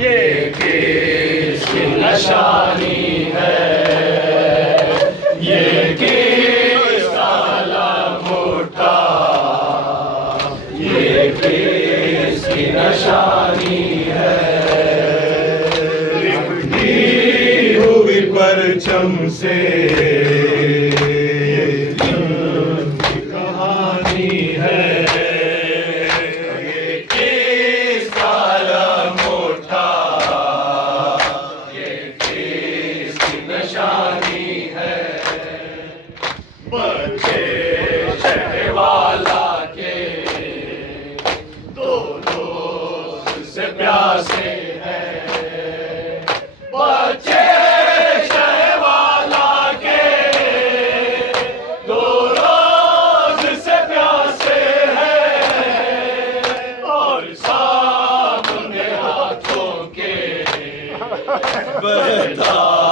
ये किसकी निशानी है, ये किसका लंगोटा, ये किसकी निशानी है। लिखी हुई परचम से कहानी है, निशानी है। बच्चे शहवाला के दो दोस्त से प्यासे हैं, बच्चे शहवाला के दो रोज से प्यासे हैं, और सामने हाथों के बता